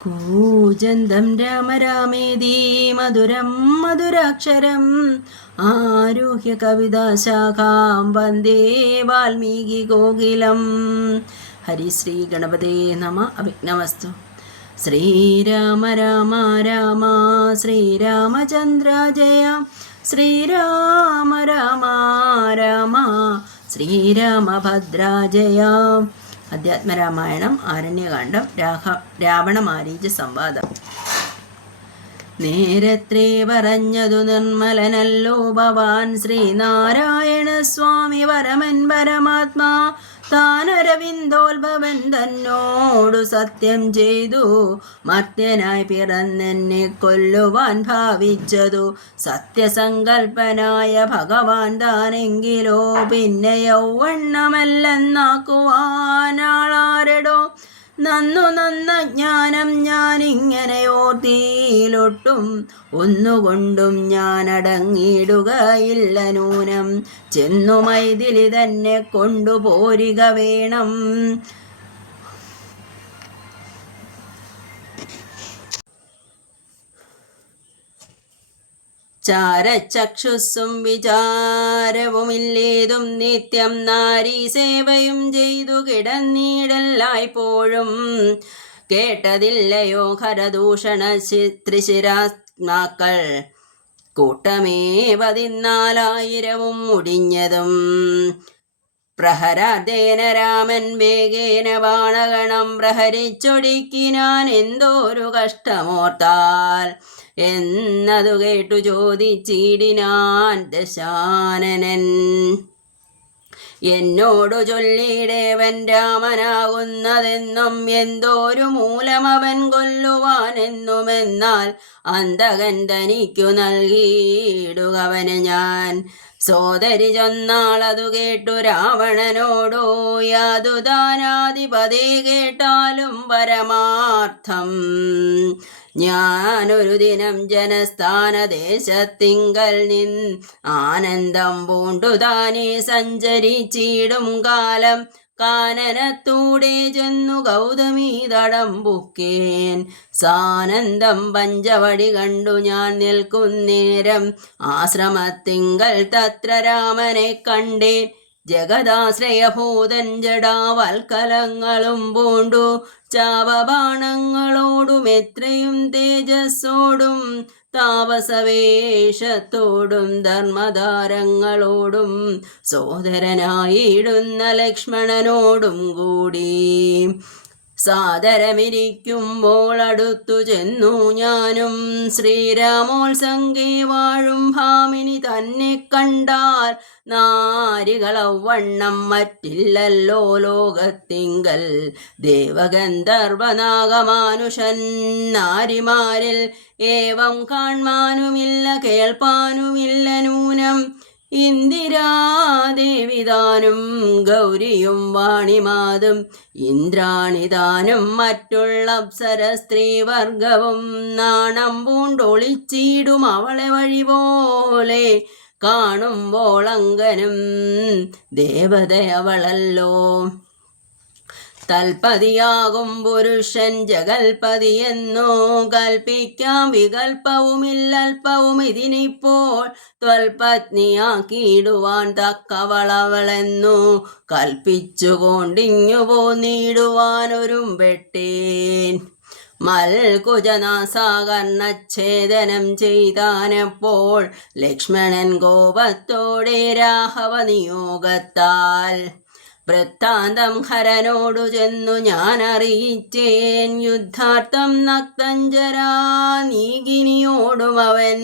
കൂജന്തം രാമ രാമേതി മധുരം മധുരാക്ഷരം ആരുഹ്യ കവിതാശാഖാം വന്ദേ വാൽമീകി കോകിലം. ഹരിശ്രീ ഗണപതേ നമ. അവിഘ്നമസ്തു. ശ്രീരാമ രാമ രാമ ശ്രീരാമചന്ദ്ര ജയ ശ്രീരാമ രാമ രാമ ശ്രീരാമഭദ്ര ജയ. അധ്യാത്മരാമായണം ആരണ്യകാണ്ഡം രാവണമാരീച സംവാദം. നേരത്രേ പറഞ്ഞതു നിർമ്മലനല്ലോ ഭവാൻ ശ്രീനാരായണ സ്വാമി വരമൻ പരമാത്മാ താനരവിന്ദോത്ഭവൻ തന്നോടു സത്യം ചെയ്തു മർത്യനായി പിറന്നെന്നെ കൊല്ലുവാൻ ഭാവിച്ചതു സത്യസങ്കൽപ്പനായ ഭഗവാൻ താനെങ്കിലോ പിന്നെ യൗവണ്ണമല്ലെന്നാക്കുവാനാളാരടോ നന്നു നന്ന ജ്ഞാനം ഞാനിങ്ങനെയോർത്തിയിലൊട്ടും ഒന്നുകൊണ്ടും ഞാനടങ്ങിയിടുകയില്ല നൂനം ചെന്നു മൈഥിലി തന്നെ കൊണ്ടുപോരിക വേണം. ചാരചക്ഷുസ്സും വിചാരവുമില്ലേതും നിത്യം നാരീ സേവയും ചെയ്തു കിടന്നീടല്ലായ്പോഴും കേട്ടതില്ലയോ ഹരദൂഷണ ത്രിശിരാത്മാക്കൾ കൂട്ടമേ 14,000 മുടിഞ്ഞതും. പ്രഹരാദേന രാമൻ വേഗേന ബാണഗണം പ്രഹരിച്ചൊടുക്കിനാൻ എന്തോരു കഷ്ടമോർത്താൽ എന്നതു കേട്ടു ചോദിച്ചിടിനാൻ ദശാനനൻ. എന്നോടു ചൊല്ലിടേവൻ രാമനാകുന്നതെന്നും എന്തോരു മൂലമവൻ കൊല്ലുവാനെന്നുമെന്നാൽ അന്തകൻ തനിക്കു നൽകിയിടുകവന് ഞാൻ. സോദരി ചൊന്നാളതു കേട്ടു രാവണനോടോ യാതു താനാധിപതേ കേട്ടാലും പരമാർത്ഥം ഞാനൊരു ദിനം ജനസ്ഥാനദേശത്തിങ്കൽ ആനന്ദം പൂണ്ടു താനേ സഞ്ചരിച്ചിടും കാലം കാനനത്തൂടെ ചെന്നു ഗൗതമീ തടം പുക്കേൻ. സാനന്ദം പഞ്ചവടി കണ്ടു ഞാൻ നിൽക്കുന്നേരം ആശ്രമത്തിങ്കൽ തത്ര രാമനെ കണ്ടേൻ. ജഗദാശ്രയഭൂതൻ ജടാവൽക്കലങ്ങളും പൂണ്ടു ചാവബാണങ്ങളോടും എത്രയും തേജസ്സോടും താപസവേഷത്തോടും ധർമ്മധാരങ്ങളോടും സോദരനായിടുന്ന ലക്ഷ്മണനോടും കൂടി സാദരമിരിക്കുമ്പോൾ അടുത്തു ചെന്നു ഞാനും. ശ്രീരാമോത്സംഗേ വാഴും ഭാമിനി തന്നെ കണ്ടാൽ നാരികളവണ്ണം മറ്റില്ലല്ലോ ലോകത്തിങ്കൽ. ദേവഗന്ധർവനാഗമാനുഷൻ നാരിമാരിൽ ഏവം കാൺമാനുമില്ല കേൾപ്പാനുമില്ല നൂനം. ഇന്ദിരാദേവിതാനും ഗൗരിയും വാണിമാതും ഇന്ദ്രാണിതാനും മറ്റുള്ള അപ്സര സ്ത്രീവർഗവും നാണം പൂണ്ടൊളിച്ചിടും അവളെ വഴി പോലെ. കാണുമ്പോൾ അങ്കനും ദേവതയവളല്ലോ. തൽപതിയാകും പുരുഷൻ ജഗൽപതി എന്നോ കൽപ്പിക്കാം വികൽപ്പവുമില്ലൽപ്പവും ഇതിനിപ്പോൾ ത്വൽപത്നിയാക്കിയിടുവാൻ തക്കവളവളെന്നു കൽപ്പിച്ചുകൊണ്ടിങ്ങു പോന്നിടുവാനൊരുമ്പെട്ടേൻ. മൽകുജനാസാകർണച്ഛേദനം ചെയ്താനപ്പോൾ ലക്ഷ്മണൻ കോപത്തോടെ രാഘവ നിയോഗത്താൽ വൃത്താന്തം ഹരനോടു ചെന്നു ഞാൻ അറിയിച്ചേൻ. യുദ്ധാർത്ഥം നക്തഞ്ചരാ നീകിനിയോടും അവൻ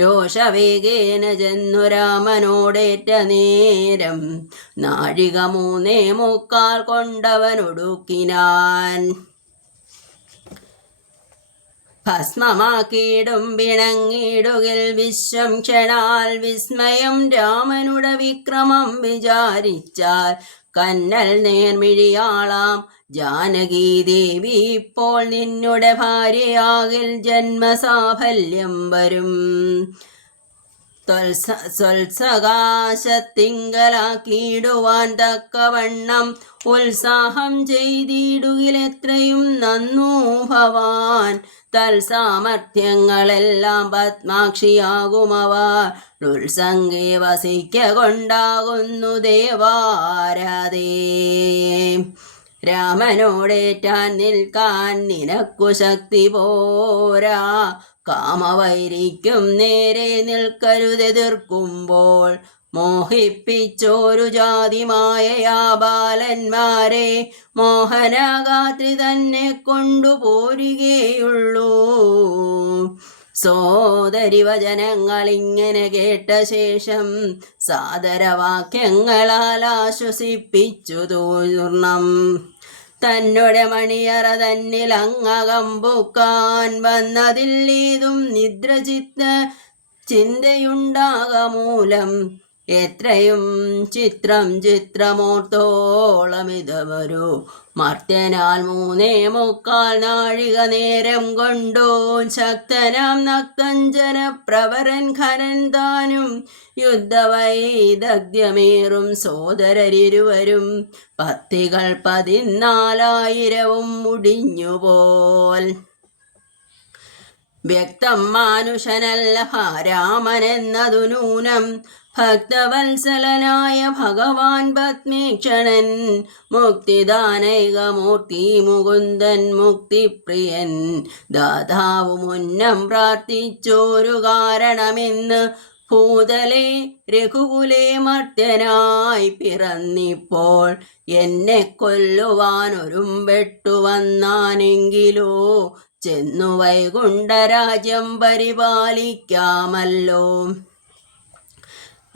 രോഷവേഗേന ചെന്നു രാമനോടേറ്റ നേരം നാഴിക 3.75 കൊണ്ടവനൊടുക്കിനാൻ. ഭസ്മമാക്കിയിടും പിണങ്ങിടുകിൽ വിശ്വം ക്ഷണാൽ വിസ്മയം രാമനുടെ വിക്രമം വിചാരിച്ചാൽ കന്നൽ നേർമിഴിയാളാം ജാനകീ ദേവി ഇപ്പോൾ നിന്നുടെ ഭാര്യയാകിൽ ജന്മസാഫല്യം വരും. സ്വത്സകാശത്തിങ്കലാക്കിയിടുവാൻ തക്കവണ്ണം ഉത്സാഹം ചെയ്തിടുകിലെത്രയും നന്നു ഭവാൻ. തൽസാമർഥ്യങ്ങളെല്ലാം പത്മാക്ഷിയാകുമവ ഉത്സംഗേ വസിക്ക കൊണ്ടാകുന്നു ദേവാരാധേ. രാമനോടേറ്റാൻ നിൽക്കാൻ നിനക്കു ശക്തി പോരാ, കാമവൈരിക്കും നേരെ നിൽക്കരുതെതിർക്കുമ്പോൾ. മോഹിപ്പിച്ചോരു ജാതിമായയാ ബാലന്മാരെ മോഹനഗാത്രി തന്നെ കൊണ്ടുപോരുകയുള്ളൂ. സോദരി വചനങ്ങളിങ്ങനെ കേട്ട ശേഷം സാദരവാക്യങ്ങളാൽ ആശ്വസിപ്പിച്ചു തൂർണം. തന്നോടെ മണിയറ തന്നിൽ അങ്ങകമ്പുക്കാൻ വന്നതില്ലേതും ചിന്തയുണ്ടാകമൂലം. എത്രയും ചിത്രമോർത്തോളമിതവരു മർത്യനാൽ 3:45 നാഴിക നേരം കൊണ്ടു ശക്തനാം നക്തഞ്ജന പ്രവരൻ ഖരൻ താനും യുദ്ധവൈദഗ്ധ്യമേറും സോദരരിരുവരും പത്തികൾ 14,000 മുടിഞ്ഞുപോൽ. വ്യക്തം മാനുഷനല്ല രാമനെന്നതു നൂനം, ഭക്തവത്സലനായ ഭഗവാൻ പത്മേക്ഷണൻ. മുക്തിദാനൈകമൂർത്തി മുകുന്ദൻ മുക്തിപ്രിയൻ, ദാതാവു മുന്നം പ്രാർത്ഥിച്ചോരു കാരണമിന്ന് ഭൂതലേ രഘുകുലേ മർത്യനായി പിറന്നിപ്പോൾ. എന്നെ കൊല്ലുവാനൊരുമ്പെട്ടു വന്നാനെങ്കിലോ ചെന്നു വൈകുണ്ഠരാജ്യം പരിപാലിക്കാമല്ലോ.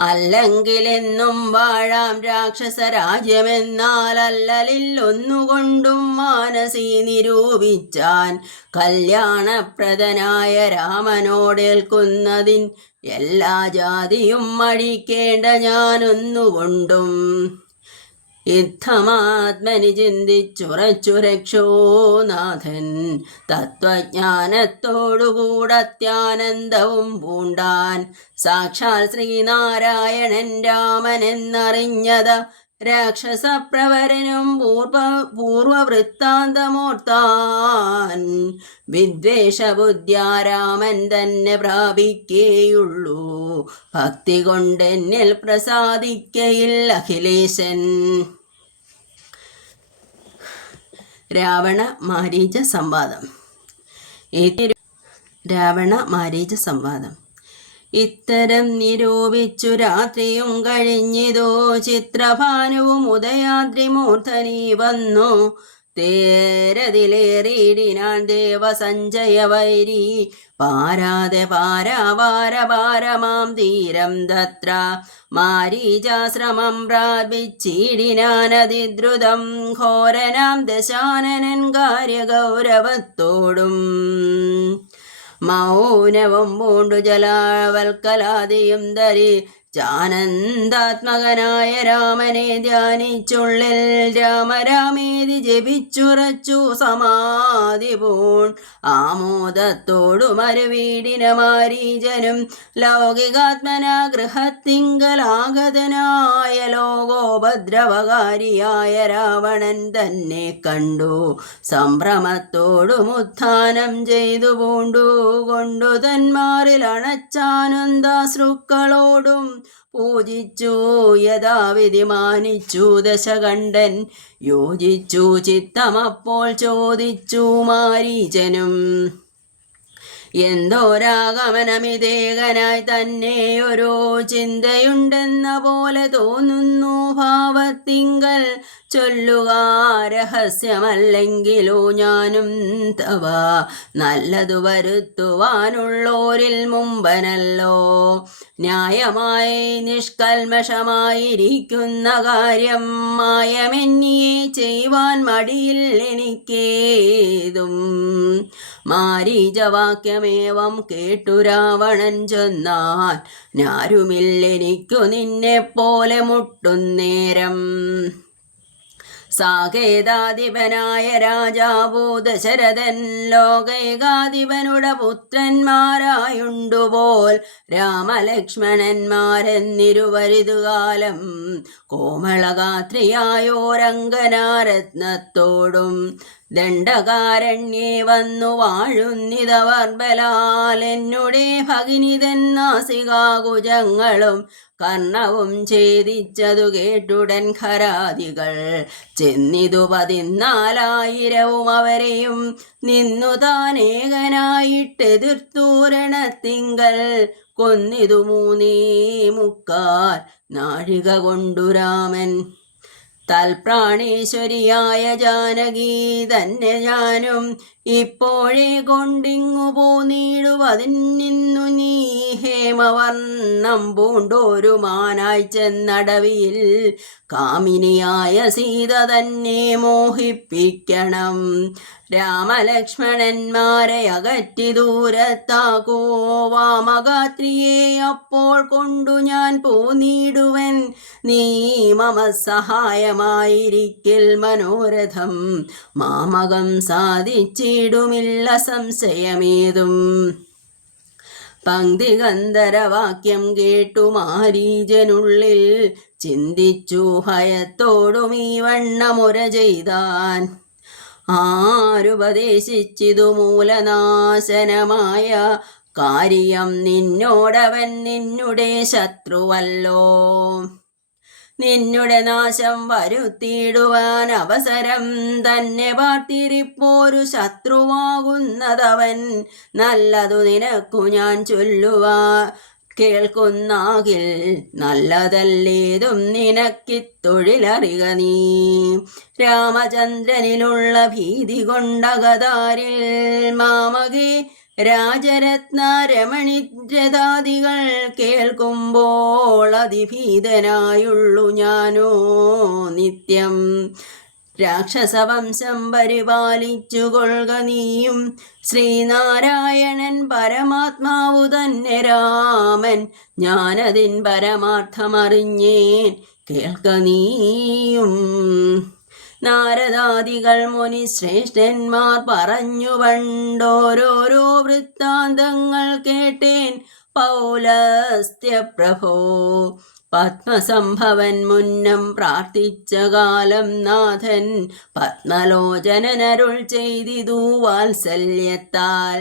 അല്ലെങ്കിലെന്നും വാഴാം രാക്ഷസരാജ്യമെന്നാൽ അല്ലലിൽ ഒന്നുകൊണ്ടും മാനസി നിരൂപിച്ചാൻ. കല്യാണപ്രദനായ രാമനോടേൽക്കുന്നതിൻ എല്ലാ ജാതിയും അഴിക്കേണ്ട ഞാനൊന്നുകൊണ്ടും. യുദ്ധമാത്മനി ചിന്തിച്ചുറച്ചു രക്ഷോനാഥൻ, തത്വജ്ഞാനത്തോടുകൂടത്യാനന്ദവും പൂണ്ടാൻ. സാക്ഷാൽ ശ്രീനാരായണൻ രാമനെന്നറിഞ്ഞത രാക്ഷസപ്രവരനും പൂർവവൃത്താന്തമോർത്താൻ. വിദ്വേഷബുദ്ധ്യാ രാമൻ തന്നെ പ്രാപിക്കേയുള്ളൂ, ഭക്തി കൊണ്ടെന്നിൽ പ്രസാദിക്കയില്ല അഖിലേശൻ. രാവണ മാരീച സംവാദം. ഇത്തരം നിരൂപിച്ചു രാത്രിയും കഴിഞ്ഞിതോ ചിത്രഭാനുവും ഉദയാദ്രി മൂർധനി വന്നു. തേരതിലേറിയിടിനാൻ ദേവസഞ്ജയ വൈരി, പാരാതെ പാരാവാരപാരമാം തീരം തത്ര. മാരീചാശ്രമം പ്രാപിച്ചിടിനാനതിദ്രുതം, ഘോരനാം ദശാനനൻ കാര്യഗൗരവത്തോടും. മൗനവും പൂണ്ടു ജലാവൽക്കലാദിയും ധരി ആനന്ദാത്മകനായ രാമനെ ധ്യാനിച്ചുള്ളിൽ രാമരാമേതി ജപിച്ചുറച്ചു സമാധി പൂൺ. ആമോദത്തോടു മരുവീടിന മാരീചനും ലൗകികാത്മന ഗൃഹത്തിങ്കലാഗതനായ ലോകോപദ്രവകാരിയായ രാവണൻ തന്നെ കണ്ടു. സംഭ്രമത്തോടുമുത്ഥാനം ചെയ്തു പൂണ്ടു കൊണ്ടു തന്മാറിൽ അണച്ചാനന്ദാശ്രുക്കളോടും പൂജിച്ചു യഥാവിധി മാനിച്ചു ദശകണ്ഠൻ. യോജിച്ചു ചിത്തമപ്പോൾ ചോദിച്ചു മാരീചനും, എന്തോരാഗമനമിതേകനായി തന്നെ ഒരു ചിന്തയുണ്ടെന്ന പോലെ തോന്നുന്നു ഭാവത്തിങ്കൽ. ചൊല്ലുക രഹസ്യമല്ലെങ്കിലോ ഞാനും തവ നല്ലതു വരുത്തുവാനുള്ളോരിൽ മുമ്പനല്ലോ. ന്യായമായി നിഷ്കൽമഷമായിരിക്കുന്ന കാര്യം മായമെന്നിയെ ചെയ്യുവാൻ മടിയിൽ എനിക്കേതും. മാരീചവാക്യമേവം കേട്ടു രാവണൻ ചൊന്നാൻ, ഞാരുമില്ലെനിക്കു നിന്നെപ്പോലെ മുട്ടുന്നേരം. സാകേതാധിപനായ രാജാവൂ ദശരഥൻ ലോകൈകാധിപനുടെ പുത്രന്മാരായുണ്ടുപോൽ രാമലക്ഷ്മണന്മാരെന്നിരുവരിതുകാലം കോമളഗാത്രിയായോരംഗനാരത്നത്തോടും ദണ്ഡകാരണ്യേ വന്നു വാഴുന്നിതവർ ബലാൽ എന്നുടെ ഭഗിനിതൻ നാസികാകുജങ്ങളും കർണവും ഛേദിച്ചതു കേട്ടുടൻ ഖരാദികൾ ചെന്നിതു 14,000 അവരെയും നിന്നു താനേകനായിട്ടെതിർത്തൂരണത്തിങ്കൽ കൊന്നിതു 3.25 നാഴിക കൊണ്ടു രാമൻ. തൽപ്രാണേശ്വരിയായ ജാനകി തന്നെ ഞാനും ഇപ്പോഴേ കൊണ്ടിങ്ങു പോന്നിടുവതിന്നു നീ ഹേമവർണ്ണം പൂണ്ടോരു മാനായി ചെന്നടവിയിൽ കാമിനിയായ സീത തന്നെ മോഹിപ്പിക്കണം. രാമലക്ഷ്മണന്മാരെ അകറ്റി ദൂരത്താക്കോ വാമഗാത്രിയെ അപ്പോൾ കൊണ്ടു ഞാൻ പോന്നിടുവൻ. നീ മമ സഹായമായിരിക്കിൽ മനോരഥം മാമകം സാധിച്ചിടുമില്ല സംശയമേതും. പങ്ക്തിഗന്ധരവാക്യം കേട്ടു മാരീജനുള്ളിൽ ചിന്തിച്ചു ഭയത്തോടും ഈ വണ്ണമുര ചെയ്താൻ. ആരുപദേശിച്ചിതു മൂലനാശനമായ കാര്യം നിന്നോടവൻ നിന്നുടെ ശത്രുവല്ലോ. നിന്നുടെ നാശം വരുത്തിയിടുവാൻ അവസരം തന്നെ പാർത്തിരിപ്പോരു ശത്രുവാകുന്നതവൻ. നല്ലതു നിനക്കു ഞാൻ ചൊല്ലുവാ കേൾക്കുന്നാകിൽ നല്ലതല്ലേതും നിനക്കിത്തൊഴിലറിക നീ. രാമചന്ദ്രനിലുള്ള ഭീതി കൊണ്ടകതാരിൽ മാമകേ രാജരത്ന രമണിരഥാദികൾ കേൾക്കുമ്പോൾ അതിഭീതനായുള്ളു ഞാനോ നിത്യം. രാക്ഷസവംശം പരിപാലിച്ചു കൊള്ളുക നീയും. ശ്രീനാരായണൻ പരമാത്മാവു തന്നെ രാമൻ. ഞാനതിൻ പരമാർത്ഥമറിഞ്ഞേൻ കേൾക്ക നീയും. നാരദാദികൾ മുനി ശ്രേഷ്ഠന്മാർ പറഞ്ഞു പണ്ടോരോരോ വൃത്താന്തങ്ങൾ കേട്ടേൻ പൗലസ്ത്യപ്രഭോ. പത്മസംഭവൻ മുന്നം പ്രാർത്ഥിച്ച കാലം നാഥൻ പത്മലോചനരുൾ ചെയ്തിതു വാത്സല്യത്താൽ.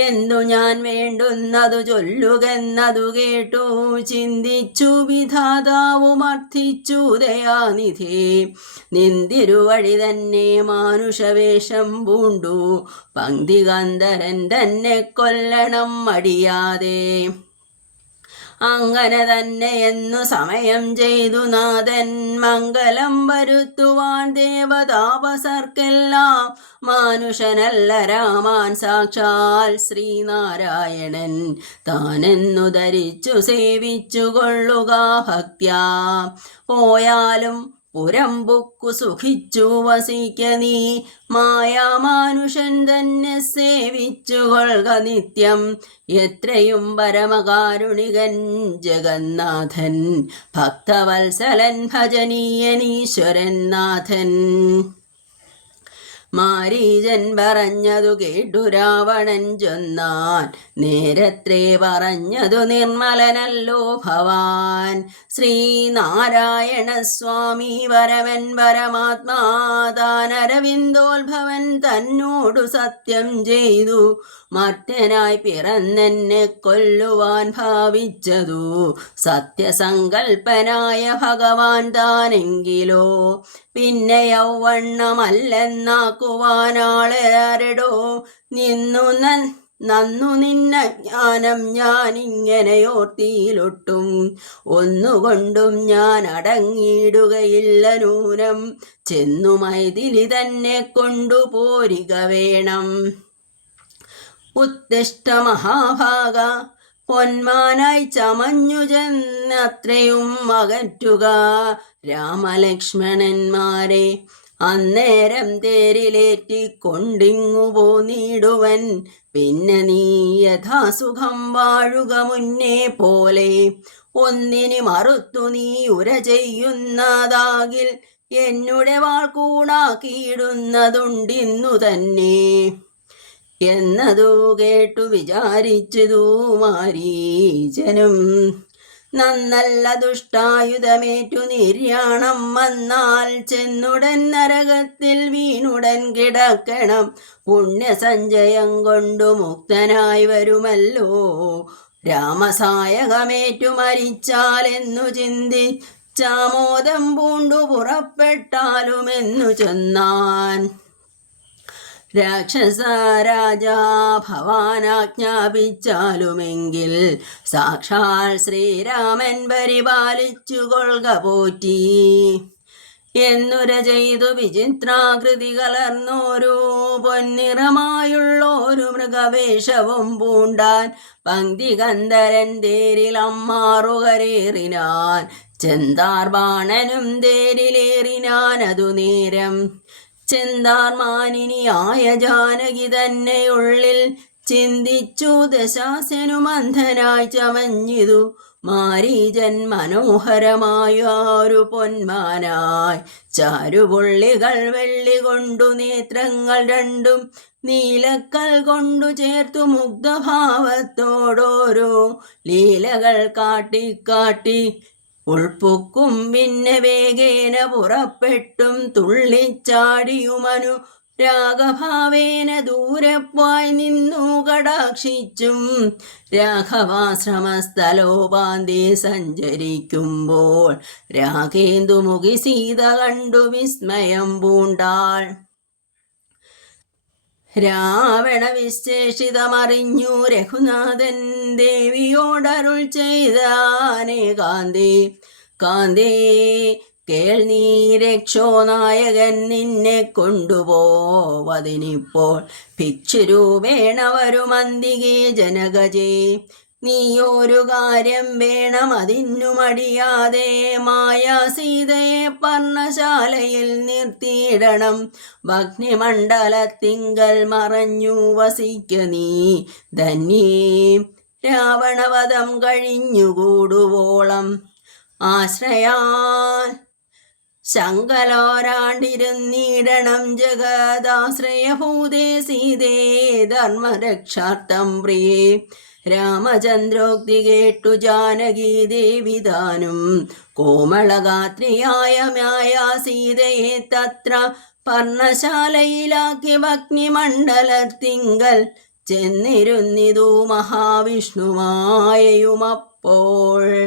എന്തു ഞാൻ വേണ്ടുന്നതു ചൊല്ലുകെന്നതു കേട്ടു ചിന്തിച്ചു വിധാതാവും അർത്ഥിച്ചു ദയാനിധേ. നിന്തിരുവഴി തന്നെ മാനുഷവേഷം പൂണ്ടു പങ്ക്തിഗന്ധരൻ തന്നെ കൊല്ലണം മടിയാതെ. അങ്ങനെ തന്നെ എന്നു സമയം ചെയ്തു നാഥൻ മംഗലം വരുത്തുവാൻ ദേവതാപസർക്കെല്ലാം. മാനുഷനല്ല രാമാൻ സാക്ഷാൽ ശ്രീനാരായണൻ താനെന്നു ധരിച്ചു സേവിച്ചു കൊള്ളുക ഭക്ത്യാ. പോയാലും പുരമ്പുക്കു സുഖിച്ചു വസിക്ക നീ. മായാമാനുഷൻ തന്നെ സേവിച്ചു കൊള്ളുക നിത്യം. എത്രയും പരമകാരുണികൻ ജഗന്നാഥൻ ഭക്തവത്സലൻ ഭജനീയനീശ്വരൻ നാഥൻ. മാരീജൻ പറഞ്ഞതു കേട്ടു രാവണൻ ചൊന്നാൻ. നേരത്രേ പറഞ്ഞതു നിർമ്മലനല്ലോ ഭവാൻ. ശ്രീനാരായണ സ്വാമി പരമൻ പരമാത്മാ താനരവിന്ദോത്ഭവൻ തന്നോടു സത്യം ചെയ്തു മർത്യനായി പിറന്നെന്നെ കൊല്ലുവാൻ ഭാവിച്ചതു സത്യസങ്കൽപ്പനായ ഭഗവാൻ താനെങ്കിലോ. പിന്നെ യൗവണ്ണമല്ലെന്നാക്കുവാനാളേറെടോ. നന്നു നിന്ന ജ്ഞാനം ഞാനിങ്ങനെയോർത്തിയിലൊട്ടും. ഒന്നുകൊണ്ടും ഞാൻ അടങ്ങിയിടുകയില്ല നൂനം. ചെന്നു മൈഥിലി തന്നെ കൊണ്ടുപോരിക വേണം. ഉത്തിഷ്ഠ മഹാഭാഗ പൊന്മാനായി ചമഞ്ഞു ചെന്നത്രയും അകറ്റുക രാമലക്ഷ്മണന്മാരെ. അന്നേരം തേരിലേറ്റിക്കൊണ്ടിങ്ങു പോന്നിടുവൻ. പിന്നെ നീ യഥാസുഖം വാഴുക മുന്നേ പോലെ. ഒന്നിനി മറുത്തു നീ ഉര ചെയ്യുന്നതാകിൽ എന്നുടെ വാൾ കൂടാക്കിയിടുന്നതുണ്ടിന്നു തന്നെ എന്നതു കേട്ടു വിചാരിച്ചതു മാരീചനും. നന്നല്ല ദുഷ്ടായുധമേറ്റു നിര്യാണം വന്നാൽ ചെന്നുടൻ നരകത്തിൽ വീണുടൻ കിടക്കണം. പുണ്യസഞ്ചയം കൊണ്ടു മുക്തനായി വരുമല്ലോ. രാമസായകമേറ്റു മരിച്ചാലെന്നു ചിന്തിച്ചാമോദം പൂണ്ടു പുറപ്പെട്ടാലുമെന്നു ചൊന്നാൻ. രാക്ഷസ രാജാ ഭവാനാജ്ഞാപിച്ചാലുമെങ്കിൽ സാക്ഷാൽ ശ്രീരാമൻ പരിപാലിച്ചു കൊള്ളുക പോറ്റി എന്നുര ചെയ്തു വിചിത്രാകൃതി കലർന്നോരു പൊന്നിറമായുള്ളോരു മൃഗവേഷവും പൂണ്ടാൻ. പങ്ക്തി ഗന്ധരൻ തേരിൽ അമ്മാറുകരേറിനാൻ. ചെന്താർ ബാണനും തേരിലേറിനാൻ അതു നേരം. ചെന്താർമാനിനിയായ ജാനകി തന്നെയുള്ളിൽ ചിന്തിച്ചു ദശാസനു മന്ധനായി ചമഞ്ഞിതു. മാരീചൻ മനോഹരമായൊരു പൊന്മാനായി ചാരുപുള്ളികൾ വെള്ളി കൊണ്ടു നേത്രങ്ങൾ രണ്ടും നീലക്കൽ കൊണ്ടു ചേർത്തു മുഗ്ധഭാവത്തോടോരോ ലീലകൾ കാട്ടി ഉൾപ്പുക്കും പിന്നെ വേഗേന പുറപ്പെട്ടും തുള്ളിച്ചാടിയുമനു രാഘഭാവേന ദൂരപ്പായി നിന്നു കടാക്ഷിച്ചും. രാഘവാശ്രമസ്ഥലോപാന്തേ സഞ്ചരിക്കുമ്പോൾ രാഘേന്ദുമുഖി സീത കണ്ടു വിസ്മയം പൂണ്ടാൾ. രാവണ വിശേഷിതമറിഞ്ഞു രഘുനാഥൻ ദേവിയോടരുൾ ചെയ്താനേ കാന്തേ കാന്തേ കേൾ നീ രക്ഷോനായകൻ നിന്നെ കൊണ്ടുപോവതിനിപ്പോൾ ഭിക്ഷുരൂപേണ വരുമന്തികേ ജനകജേ. നീയൊരു കാര്യം വേണം അതിനു മടിയാതെ മായാ സീതയെ പർണശാലയിൽ നിർത്തിയിടണം. ഭഗ്നിമണ്ഡലത്തിങ്കൽ മറഞ്ഞു വസിക്ക നീ ധന്യേ. രാവണവധം കഴിഞ്ഞുകൂടുവോളം ആശ്രയാൽ ശങ്കലോരാണ്ടിരുന്നിടണം. ജഗദാശ്രയഭൂതേ സീതേ ധർമ്മരക്ഷാർത്ഥം പ്രിയേ. രാമചന്ദ്രോക്തി കേട്ടു ജാനകി ദേവി താനും കോമളഗാത്രിയായ മായാ സീതയെ തത്ര പർണശാലയിലാക്കി ഭഗ്നിമണ്ഡലത്തിങ്കൽ ചെന്നിരുന്നിതു മഹാവിഷ്ണുമായയുമപ്പോൾ.